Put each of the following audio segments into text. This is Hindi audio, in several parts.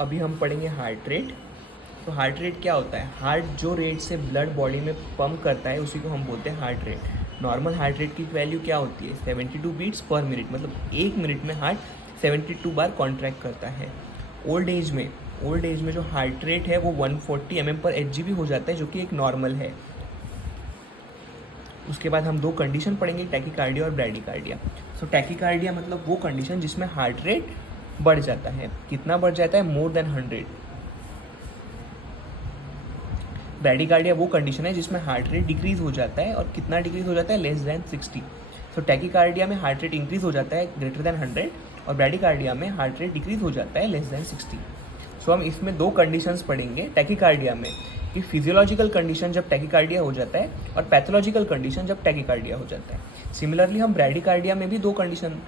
अभी हम पढ़ेंगे हार्ट रेट। तो हार्ट रेट क्या होता है? हार्ट जो रेट से ब्लड बॉडी में पंप करता है उसी को हम बोलते हैं heart rate. Normal heart rate की वैल्यू क्या होती है? 72 बीट्स पर मिनट, मतलब एक मिनट में हार्ट 72 बार कॉन्ट्रैक्ट करता है। ओल्ड एज में जो हार्ट रेट है वो 140 mm/Hg भी हो जाता है, जो कि एक नॉर्मल है। उसके बाद हम दो कंडीशन पढ़ेंगे, टैकीकार्डिया और ब्रैडीकार्डिया। सो टैकीकार्डिया मतलब वो कंडीशन जिसमें हार्ट रेट बढ़ जाता है। कितना बढ़ जाता है? More than 100। ब्रैडीकार्डिया वो कंडीशन है जिसमें हार्ट रेट डिक्रीज हो जाता है, और कितना डिक्रीज हो जाता है? Less than 60। सो टैकीकार्डिया में हार्ट रेट इंक्रीज हो जाता है ग्रेटर देन 100, और ब्रैडीकार्डिया में हार्ट रेट डिक्रीज हो जाता है लेस देन 60। सो हम इसमें दो कंडीशंस पढ़ेंगे टैकीकार्डिया में, कि फिजियोलॉजिकल कंडीशन जब टैकीकार्डिया हो जाता है और पैथोलॉजिकल कंडीशन जब टैकीकार्डिया हो जाता है। सिमिलरली हम ब्रैडीकार्डिया में भी दो कंडीशन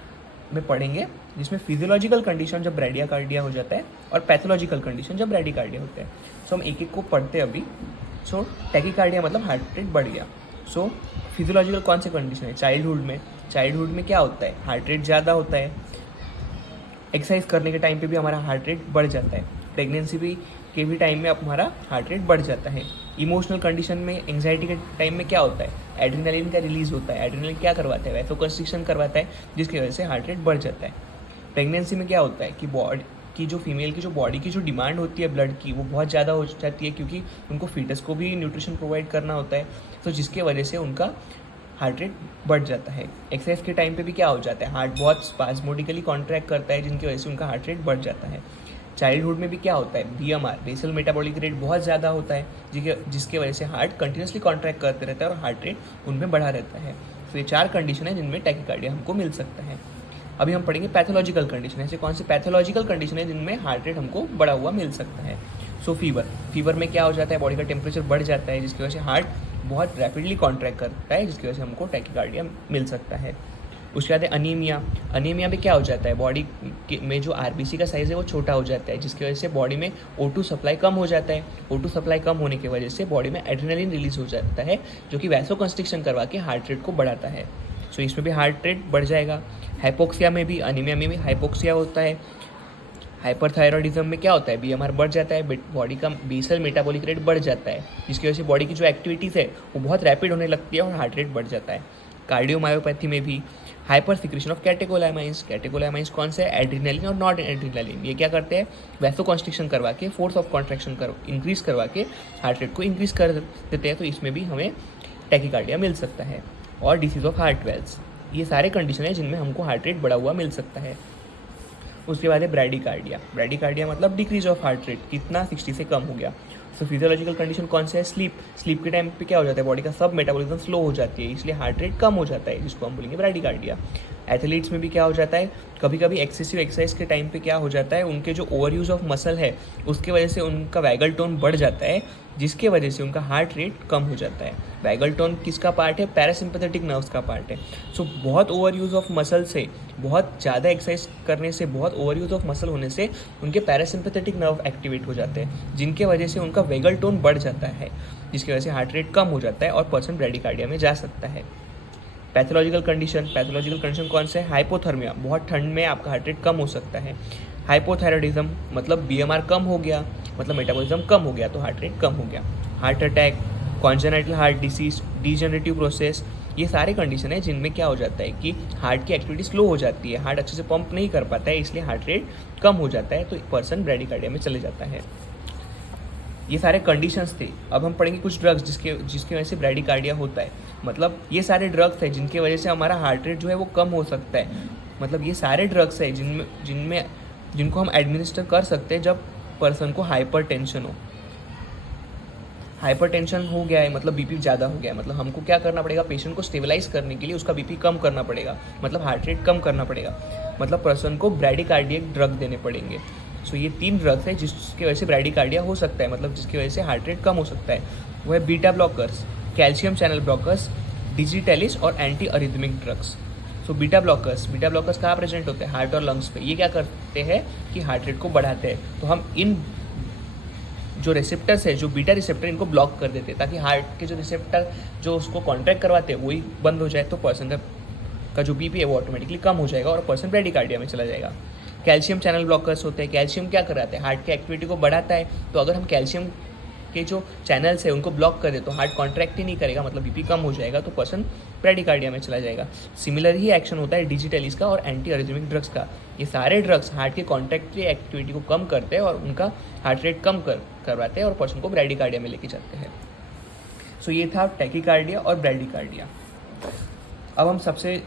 में पढ़ेंगे, जिसमें फिजियोलॉजिकल कंडीशन जब ब्रैडीकार्डिया हो जाता है और पैथोलॉजिकल कंडीशन जब ब्रैडीकार्डिया होता है। सो हम एक एक को पढ़ते हैं अभी। सो टैकीकार्डिया मतलब हार्ट रेट बढ़ गया। सो फिजियोलॉजिकल कौन से कंडीशन है? चाइल्डहुड में क्या होता है? हार्ट रेट ज़्यादा होता है। एक्सरसाइज करने के टाइम पे भी हमारा हार्ट रेट बढ़ जाता है। प्रेगनेंसी भी के भी टाइम में हमारा हार्ट रेट बढ़ जाता है। इमोशनल कंडीशन में, एंग्जाइटी के टाइम में क्या होता है? एड्रेनलिन का रिलीज होता है। एड्रेनलिन क्या करवाता है? वैसोकंस्ट्रिक्शन करवाता है, जिसकी वजह से हार्ट रेट बढ़ जाता है। प्रेगनेंसी में क्या होता है कि बॉडी की जो फीमेल की जो बॉडी की जो डिमांड होती है ब्लड की, वो बहुत ज़्यादा हो जाती है, क्योंकि उनको फीटस को भी न्यूट्रिशन प्रोवाइड करना होता है। तो जिसके वजह से उनका हार्ट रेट बढ़ जाता है। एक्सरसाइज के टाइम पे भी क्या हो जाता है? हार्ट बहुत स्पास्मोडिकली कॉन्ट्रैक्ट करता है, जिनकी वजह से उनका हार्ट रेट बढ़ जाता है। चाइल्डहुड में भी क्या होता है? बीएमआर, बेसल मेटाबॉलिक रेट बहुत ज़्यादा होता है, जिसके वजह से हार्ट कंटिन्यूसली कॉन्ट्रैक्ट करते रहता है और हार्ट रेट उनमें बढ़ा रहता है। तो ये चार कंडीशन है जिनमें टैकीकार्डिया हमको मिल सकता है। अभी हम पढ़ेंगे पैथोलॉजिकल कंडीशन। ऐसे कौन सी पैथोलॉजिकल कंडीशन है जिनमें हार्ट रेट हमको बढ़ा हुआ मिल सकता है? सो फीवर में क्या हो जाता है? बॉडी का टेम्परेचर बढ़ जाता है, जिसकी वजह से हार्ट बहुत रैपिडली कॉन्ट्रैक्ट करता है, जिसकी वजह से हमको टैकीकार्डिया मिल सकता है। उसके बाद है अनीमिया में क्या हो जाता है? बॉडी में जो आरबीसी का साइज़ है वो छोटा हो जाता है, जिसकी वजह से बॉडी में O2 सप्लाई कम हो जाता है। O2 सप्लाई कम होने की वजह से बॉडी में एड्रेनलिन रिलीज हो जाता है, जो कि वैसोकंस्ट्रिक्शन करवा के हार्ट रेट को बढ़ाता है। सो इसमें भी हार्ट रेट बढ़ जाएगा। हाइपोक्सिया में भी, अनीमिया में भी हाइपोक्सिया होता है। हाइपरथायरॉयडिज्म में क्या होता है? बीएमआर बढ़ जाता है, बॉडी का बेसल मेटाबॉलिक रेट बढ़ जाता है, जिसकी वजह से बॉडी की जो एक्टिविटीज़ है वो बहुत रैपिड होने लगती है और हार्ट रेट बढ़ जाता है। कार्डियोमायोपैथी में भी हाइपर सिक्रेशन ऑफ कैटेकोलामाइंस कौन से? एड्रीनलिन और नॉन एड्रीनलिन। ये क्या करते हैं? वैसोकंस्ट्रिक्शन करवा के, फोर्स ऑफ कॉन्ट्रैक्शन इंक्रीज करवा के हार्ट रेट को इंक्रीज कर देते हैं। तो इसमें भी हमें टैकीकार्डिया मिल सकता है। और डिसीज ऑफ हार्ट वेल्स, ये सारे कंडीशन है जिनमें हमको हार्ट रेट बढ़ा हुआ मिल सकता है। उसके बाद है ब्रैडीकार्डिया मतलब डिक्रीज ऑफ हार्ट रेट, कितना? 60 से कम हो गया। सो फिजियोलॉजिकल कंडीशन कौन सा है? स्लीप के टाइम पे क्या हो जाता है? बॉडी का सब मेटाबॉलिज्म स्लो हो जाती है, इसलिए हार्ट रेट कम हो जाता है, जिसको हम बोलेंगे ब्रैडीकार्डिया। एथलीट्स में भी क्या हो जाता है? कभी कभी एक्सेसिव एक्सरसाइज के टाइम पे क्या हो जाता है? उनके जो ओवर यूज़ ऑफ मसल है उसके वजह से उनका वैगल टोन बढ़ जाता है, जिसके वजह से उनका हार्ट रेट कम हो जाता है। वैगल टोन किसका पार्ट है? पैरासिम्पैथेटिक नर्व्स का पार्ट है। सो बहुत ओवर यूज़ ऑफ मसल से, बहुत ज़्यादा एक्सरसाइज करने से, बहुत ओवर यूज़ ऑफ मसल होने से उनके पैरासिम्पैथेटिक नर्व एक्टिवेट हो जाते हैं, जिनके वजह से उनका वैगल टोन बढ़ जाता है, जिसकी वजह से हार्ट रेट कम हो जाता है और पर्सन ब्रैडीकार्डिया में जा सकता है। पैथोलॉजिकल कंडीशन कौन से है? हाइपोथर्मिया, बहुत ठंड में आपका हार्ट रेट कम हो सकता है। हाइपोथायरॉयडिज्म मतलब बीएमआर कम हो गया, मतलब मेटाबॉलिज्म कम हो गया, तो हार्ट रेट कम हो गया। Heart attack, congenital heart disease, degenerative process, ये सारे कंडीशन है जिनमें क्या हो जाता है कि हार्ट की एक्टिविटी स्लो हो जाती है, हार्ट अच्छे से पंप नहीं कर पाता है, इसलिए हार्ट रेट कम हो जाता है, तो पर्सन ब्रैडीकार्डिया में चले जाता है। ये सारे कंडीशंस थे। अब हम पढ़ेंगे कुछ ड्रग्स जिसकी वजह से ब्रैडीकार्डिया होता है। मतलब ये सारे ड्रग्स हैं जिनकी वजह से हमारा हार्ट रेट जो है वो कम हो सकता है। मतलब ये सारे ड्रग्स हैं जिनको हम एडमिनिस्टर कर सकते हैं जब पर्सन को हाइपरटेंशन हो गया है, मतलब बीपी ज़्यादा हो गया है। मतलब हमको क्या करना पड़ेगा? पेशेंट को स्टेबलाइज करने के लिए उसका बीपी कम करना पड़ेगा, मतलब हार्ट रेट कम करना पड़ेगा, मतलब पर्सन को ब्रैडीकार्डियक ड्रग देने पड़ेंगे। सो ये 3 ड्रग्स है जिसकी वजह से ब्रैडीकार्डिया हो सकता है, मतलब जिसकी वजह से हार्ट रेट कम हो सकता है। वो है beta blockers, calcium channel blockers, digitalis और anti arrhythmic drugs. So beta blockers कहाँ प्रेजेंट होते हैं? हार्ट और लंग्स पे। ये क्या करते हैं कि हार्ट रेट को बढ़ाते हैं। तो हम इन जो रिसेप्टर्स है, जो बीटा रिसेप्टर, इनको ब्लॉक कर देते हैं, ताकि हार्ट के जो रिसेप्टर जो उसको कॉन्ट्रैक्ट करवाते हैं वही बंद हो जाए, तो पर्सन का जो बीपी है वो ऑटोमेटिकली कम हो जाएगा और पर्सन ब्रैडीकार्डिया में चला जाएगा। कैल्शियम चैनल ब्लॉकर्स होते हैं। कैल्शियम क्या कराता है, हार्ट की एक्टिविटी को बढ़ाता है। तो अगर हम कैल्शियम के जो चैनल्स है उनको ब्लॉक कर दे तो हार्ट कॉन्ट्रैक्ट ही नहीं करेगा, मतलब बीपी कम हो जाएगा, तो पर्सन ब्रैडिकार्डिया में चला जाएगा। सिमिलर ही एक्शन होता है डिजिटलिस का और एंटी अरिथमिक ड्रग्स का। ये सारे ड्रग्स हार्ट के कॉन्ट्रैक्टरी एक्टिविटी को कम करते हैं और उनका हार्ट रेट कम करवाते हैं और पर्सन को ब्रैडिकार्डिया में लेके जाते हैं। सो ये था टैकीकार्डिया और ब्रैडिकार्डिया। अब हम सबसे